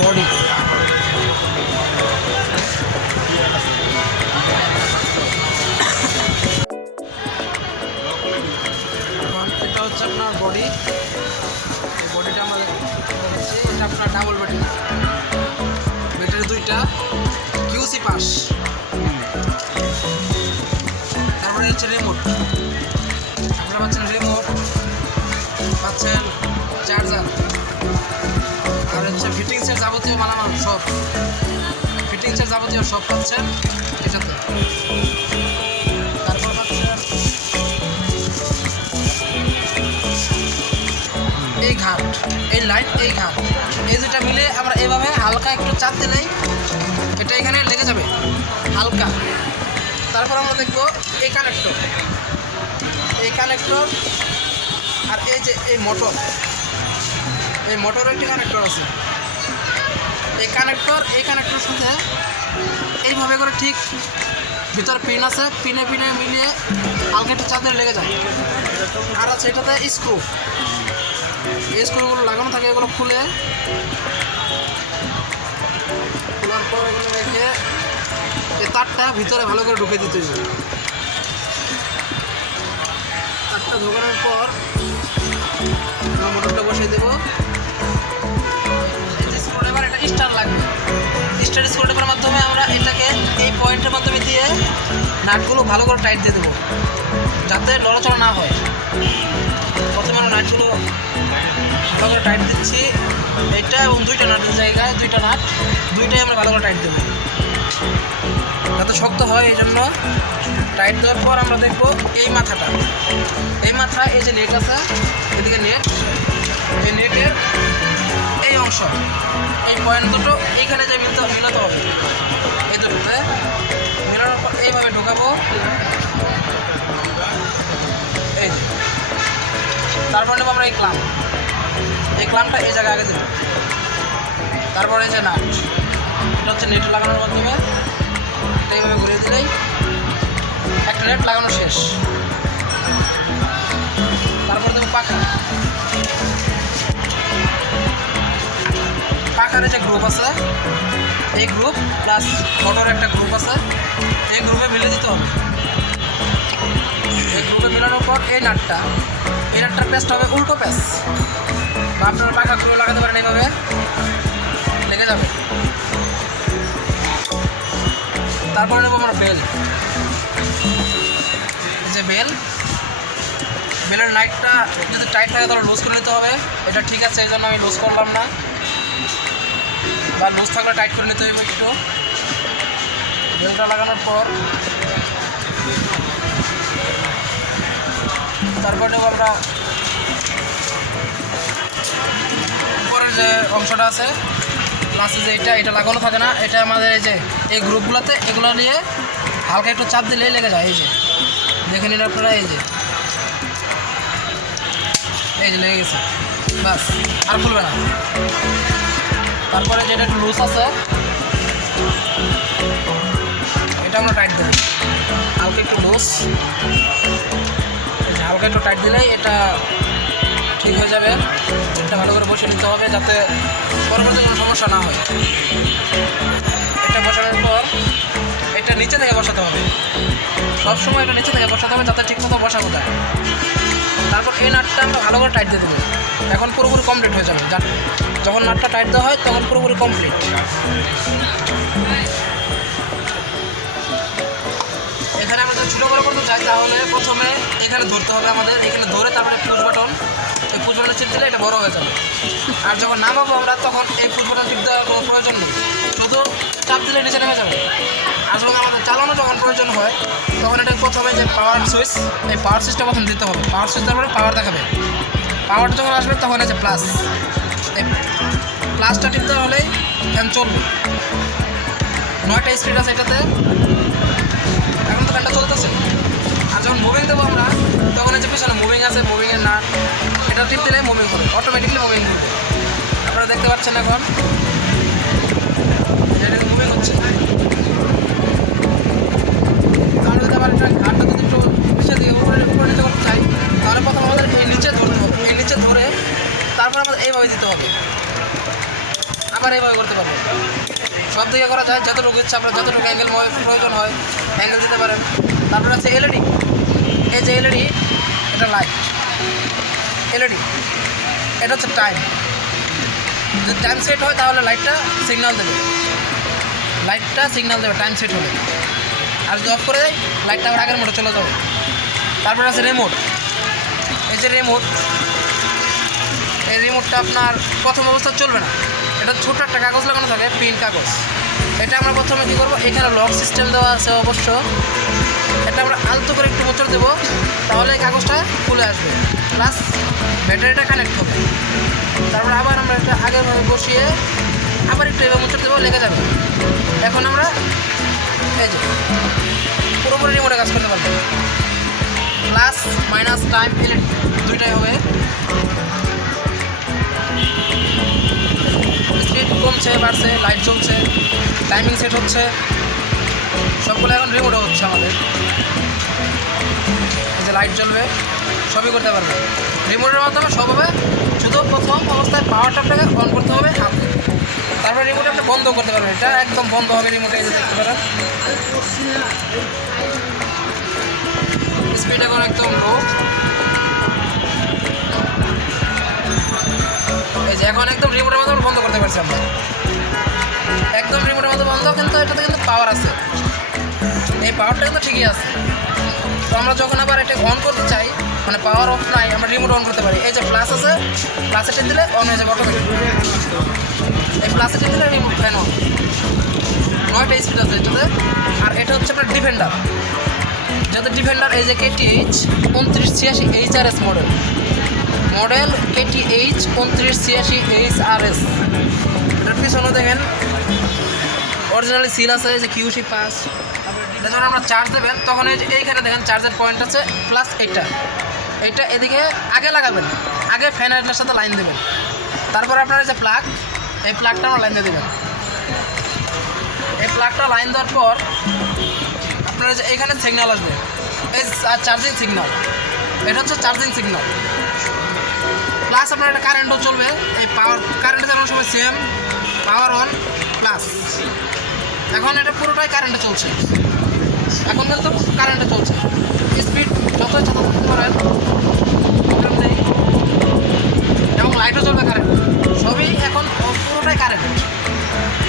Body এটা হচ্ছে আপনার বডি। এই বডিটা আমাদের এটা আপনার ডাবল ব্যাটারি, ব্যাটারি দুইটা, কিউসি পাস। তারপরে হচ্ছে রিমোট, আপনারা পাচ্ছেন রিমোট, পাচ্ছেন চার্জার, আর হচ্ছে ফিটিংসের যাবতীয় মালামাল সব, ফিটিংসের যাবতীয় সব পাচ্ছেন এটাতে। তারপর পাচ্ছেন এই ঘাট, এই লাইট, এই ঘাট, এই দুটা মিলে আমরা এইভাবে হালকা একটু চাপ দিলেই এটা এখানে লেগে যাবে হালকা। তারপর আমরা দেখবো এই কানেক্টর, এই কানেক্টর, আর এই যে এই মোটর, এই মোটরের একটি কানেক্টর আছে। এই কানেক্টর সাথে এইভাবে করে ঠিক ভিতরে পিন আছে, পিনে পিনে মিলিয়ে হালকা একটু চাপ দিলে লেগে যায়। আর আছে এটাতে স্ক্রু, এই স্ক্রুগুলো লাগানো থাকে, এগুলো খোলার পর এগুলো রেখে এই তারটা ভিতরে ভালো করে ঢুকে দিতে হবে। তারটা ঢোকানোর পর আমরা মোটরটা বসিয়ে দেবো। স্ক্রুড্রাইভার এটা স্টার লাগবে, স্টার স্ক্রুড্রাইভারের মাধ্যমে আমরা এটাকে এই পয়েন্টের মাধ্যমে দিয়ে নাটগুলো ভালো করে টাইট দিয়ে দেবো, যাতে নড়াচড়া না হয়। প্রথমে আমরা নাটগুলো ভালো করে টাইট দিচ্ছি, এইটা এবং দুইটা নাটের জায়গায় দুইটা নাট, দুইটাই আমরা ভালো করে টাইট দেবো যাতে শক্ত হয়। এই জন্য টাইট দেওয়ার পর আমরা দেখবো এই মাথাটা, এই মাথা, এই যে নেট আছে এদিকে নেট, এই নেটের এই অংশ, এই পয়েন্ট দুটো এইখানে যে মিলাতে হবে, এই দুটোতে মেলানোর পর এইভাবে ঢোকাবো। এই তারপর নেবো আমরা এই ক্লামটা এই জায়গায় আগে দেবো। তারপরে এই যে নাট, এটা হচ্ছে নেট লাগানোর মাধ্যমে এইভাবে ঘুরিয়ে দিলেই একটা নেট লাগানো শেষ। তারপরে দেবো পাখার যে গ্রুপ আছে, এই গ্রুপ প্লাস মোটর একটা গ্রুপ আছে, এই গ্রুপে মিলে দিতে হবে। এই গ্রুপে মেলানোর পর এই নাটটার পেস্ট হবে উল্টো পেস, বা আপনারা পাখা খুলে লাগাতে পারেন, এইভাবে লেগে যাবে। তারপরে নেবো আমরা বেল, যে বেলের নাইটটা যদি টাইট থাকে তাহলে লুজ করে নিতে হবে। এটা ঠিক আছে, এই জন্য আমি লুজ করলাম না, বা লুজ থাকলে টাইট করে নিতে হবে একটু। বেলটা লাগানোর পর তারপর নেব আমরা উপরের যে অংশটা আছে, লাস্টে যে এটা লাগানো থাকে না, এটা আমাদের এই যে এই গ্রুপগুলোতে এগুলো নিয়ে হালকা একটু চাপ দিলেই লেগে যায়। এই যে দেখে নিন আপনারা, এই যে লেগে গেছে, বাস আর খুলবে না। তারপরে যেটা একটু লুজ আছে এটা আমরা টাইট দেবো, হালকা একটু লুজ, হালকা একটু টাইট দিলেই এটা ঠিক হয়ে যাবে। এটা ভালো করে বসিয়ে নিতে হবে যাতে পরবর্তী কোনো সমস্যা না হয়। এটা বসানোর পর এটা নিচে থেকে বসাতে হবে, সবসময় এটা নিচে থেকে বসাতে হবে যাতে ঠিকমতো বসানো যায়। তারপর এই নাটটা আমরা ভালো করে টাইট দিয়ে দেবো, এখন পুরোপুরি কমপ্লিট হয়ে যাবে। যখন নাটটা টাইট দেওয়া হয় তখন পুরোপুরি কমপ্লিট। এখানে আমরা যদি ছোটো বড়ো করতে চাই তাহলে প্রথমে এখানে ধরতে হবে আমাদের, এখানে ধরে তারপরে পুশ বাটন, এই পুশ বাটন টিপ দিলে এটা বড় হয়ে যাবে। আর যখন নামাবো আমরা তখন এই পুশ বাটন টিপ দেওয়ার কোনো প্রয়োজন নেই, শুধু চাপ দিলে নিচে নেমে যাবে। আর যখন আমাদের চালানো যখন প্রয়োজন হয় তখন এটা প্রথমে যে পাওয়ার সুইচ, এই পাওয়ার সুইচটা প্রথম দিতে হবে। পাওয়ার সুইচ তারপরে পাওয়ার দেখাবে, পাওয়ারটা যখন আসবে তখন এই যে প্লাস, এই প্লাসটা টিপতে হলেই ফ্যান চলবে। 9টা স্পিড আছে এটাতে, এখন তো ফ্যানটা চলতেছে। আর যখন মুভিং দেবো আমরা তখন এই যে পিছনে মুভিং আছে, মুভিংয়ের না এটা টিপ দিলে মুভিং হবে, অটোমেটিকলি মুভিং হবে। আপনারা দেখতে পাচ্ছেন এখন এটা মুভিং হচ্ছে। তাহলে যদি আবার এটা ঘাটটা যদি একটু নিচে দিয়ে উপরে নিচে করতে চাই তাহলে প্রথম আমাদের এই নিচে ধরতে হবে, এই নিচে ধরে তারপর আমাদের এইভাবে দিতে হবে, আবার এইভাবে করতে পারবো। সব দিকে করা যায়, যতটুকু ইচ্ছা আপনার যতটুকু অ্যাঙ্গেল প্রয়োজন হয় অ্যাঙ্গেল দিতে পারেন। তারপরে আছে এলইডি। এই যে এলইডি, এটা লাইট এলইডি, এটা হচ্ছে টাইম। যদি টাইম সেট হয় তাহলে লাইটটা সিগন্যাল দেবে, টাইম সেট হলে। আর যদি অফ করে দেয় লাইটটা আবার আগের মোটে চলে যাবে। তারপরে আছে রিমোট। এই যে রিমোট, এই রিমোটটা আপনার প্রথম অবস্থা চলবে না, এটা ছোটো একটা কাগজ লাগানো থাকে, প্রিন্ট কাগজ। এটা আমরা প্রথমে কী করবো, এখানে লক সিস্টেম দেওয়া আছে অবশ্য, এটা আমরা আলতো করে একটু মোচড় দেবো, তাহলে এই কাগজটা খুলে আসবে, প্লাস ব্যাটারিটা কানেক্ট হবে। তারপরে আবার আমরা এটা আগেভাবে বসিয়ে আবার একটু এভাবে মোচড় দেবো, লেগে যাবে। এখন আমরা এই যে পুরোপুরি রিমোটে কাজ করতে পারবো। প্লাস মাইনাস টাইম এলইডি দুইটাই হবে। স্পিড কমছে বাড়ছে, লাইট জ্বলছে, টাইমিং সেট হচ্ছে, সবগুলো এখন রিমোটে হচ্ছে আমাদের। এই যে লাইট জ্বলবে, সবই করতে পারবে রিমোটের মাধ্যমে, সব হবে। শুধু প্রথম অবস্থায় পাওয়ারটা আপনাকে অন করতে হবে হাতে, তারপরে রিমোটে আপনি বন্ধ করতে পারবেন। এটা একদম বন্ধ হবে রিমোটে, এই যে দেখতে পারেন স্পিড এখন একদম লো। এই যে এখন একদম রিমোটের মাধ্যমে বন্ধ করতে পারছি আমরা, একদম রিমোটের মধ্যে বন্ধ। কিন্তু এটাতে কিন্তু পাওয়ার আছে, এই পাওয়ারটা কিন্তু ঠিকই আছে। তো আমরা যখন আবার এটা অন করতে চাই, মানে পাওয়ার অফ নাই, আমরা রিমোট অন করতে পারি। এই যে প্লাস আছে, প্লাসে টেপ দিলে অন হয়ে যাবে অটোমেটিক। এই প্লাসে টেপ দিলে রিমোট ফ্যান অন। 9টা স্পিড আছে এটাতে। আর এটা হচ্ছে আপনার ডিফেন্ডার, যাতে ডিফেন্ডার এই যে KTH 2986 HRS model KTH 2986 HRS। এটার পিছনে দেখেন অরিজিনালি সিল আছে, এই যে QC পাস। যখন আমরা চার্জ দেবেন তখন এই যে এইখানে দেখেন চার্জের পয়েন্ট আছে, প্লাস এইটা এদিকে আগে লাগাবেন, আগে ফ্যানের সাথে লাইন দেবেন। তারপরে আপনার এই যে প্লাগ, এই প্লাগটা আমরা লাইন দিয়ে দেবেন। এই প্লাগটা লাইন দেওয়ার পর আপনার যে এইখানে সিগন্যাল আসবে, এই চার্জিং সিগন্যাল, এটা হচ্ছে চার্জিং সিগন্যাল। প্লাস আপনার একটা কারেন্টও চলবে, এই পাওয়ার কারেন্টে চালানোর সময় সেম পাওয়ার অন প্লাস। এখন এটা পুরোটাই কারেন্টে চলছে, এখন কিন্তু কারেন্টে চলছে। স্পিড যতই চালাতে করতে পারেন এবং লাইটও চলবে কারেন্ট, সবই এখন পুরোটাই কারেন্ট।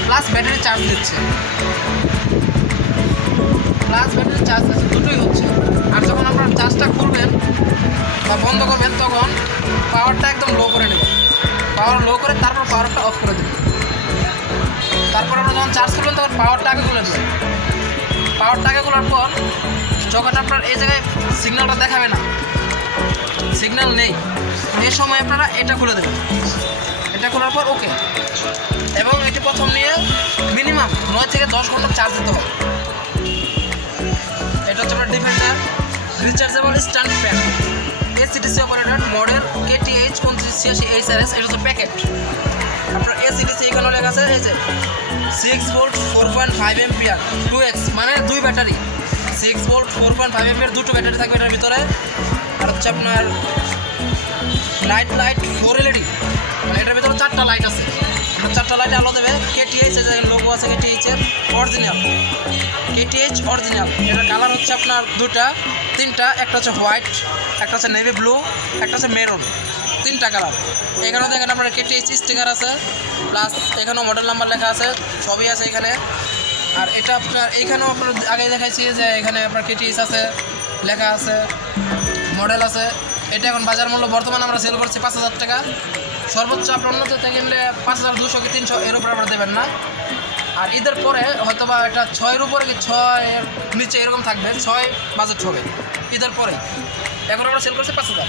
প্লাস ব্যাটারি চার্জ দিচ্ছে, দুটোই হচ্ছে। আর যখন আপনার চার্জটা খুলবেন বা বন্ধ করবেন তখন পাওয়ারটা একদম লো করে নেবেন, পাওয়ার লো করে তারপর পাওয়ারটা অফ করে দেবেন। তারপর আপনার যখন চার্জ করবেন তখন পাওয়ারটা আগে খুলে দেবেন। পাওয়ারটা আগে খোলার পর যখন আপনার এই জায়গায় সিগন্যালটা দেখাবে না, সিগন্যাল নেই, এই সময় আপনারা এটা খুলে দেবেন। এটা খোলার পর ওকে, এবং এটি প্রথম নিয়ে মিনিমাম 9 থেকে 10 ঘন্টা চার্জ দিতে হবে। এটা হচ্ছে আপনার defender rechargeable stand fan ACDC operator model KTH 2986 HRS। এটা হচ্ছে প্যাকেট আপনার ACDC, এখানেও লেখা আছে এই যে 6 ভোল্ট 4.5 এম্পিয়ার 2x, মানে 2 ব্যাটারি। 6 ভোল্ট 4.5 এম্পিয়ার, দুটো ব্যাটারি থাকবে এটার ভিতরে। আর হচ্ছে আপনার লাইট 4 LED, মানে এটার ভিতরে 4টা লাইট আছে, 4টা লাইট আলো দেবে। KTH লোগো আছে KTH এর অরিজিনাল, KTH অরিজিনাল। এটার কালার হচ্ছে আপনার তিনটা, একটা হচ্ছে হোয়াইট, একটা হচ্ছে নেভি ব্লু, একটা হচ্ছে মেরুন, 3টা কালার। এখানেও দেখেন আপনার KTH স্টিকার আছে, প্লাস এখানেও মডেল নাম্বার লেখা আছে, সবই আছে এখানে। আর এটা আপনার এইখানেও আপনার আগে দেখাইছি যে এখানে আপনার KTH আছে, লেখা আছে, মডেল আছে। এটা এখন বাজার মূল্য বর্তমানে আমরা সেল করছি 5,000 টাকা। সর্বোচ্চ আপনার অন্য থেকে কিনলে 5,200 কি 300 এর উপরে আমরা দেবেন না। আর ঈদের পরে হয়তো বা এটা 6-এর উপরে কি 6-এর নিচে এরকম থাকবে, 6 বাজেট হবে ঈদের পরে। এখন আমরা সেল করছি 5,000।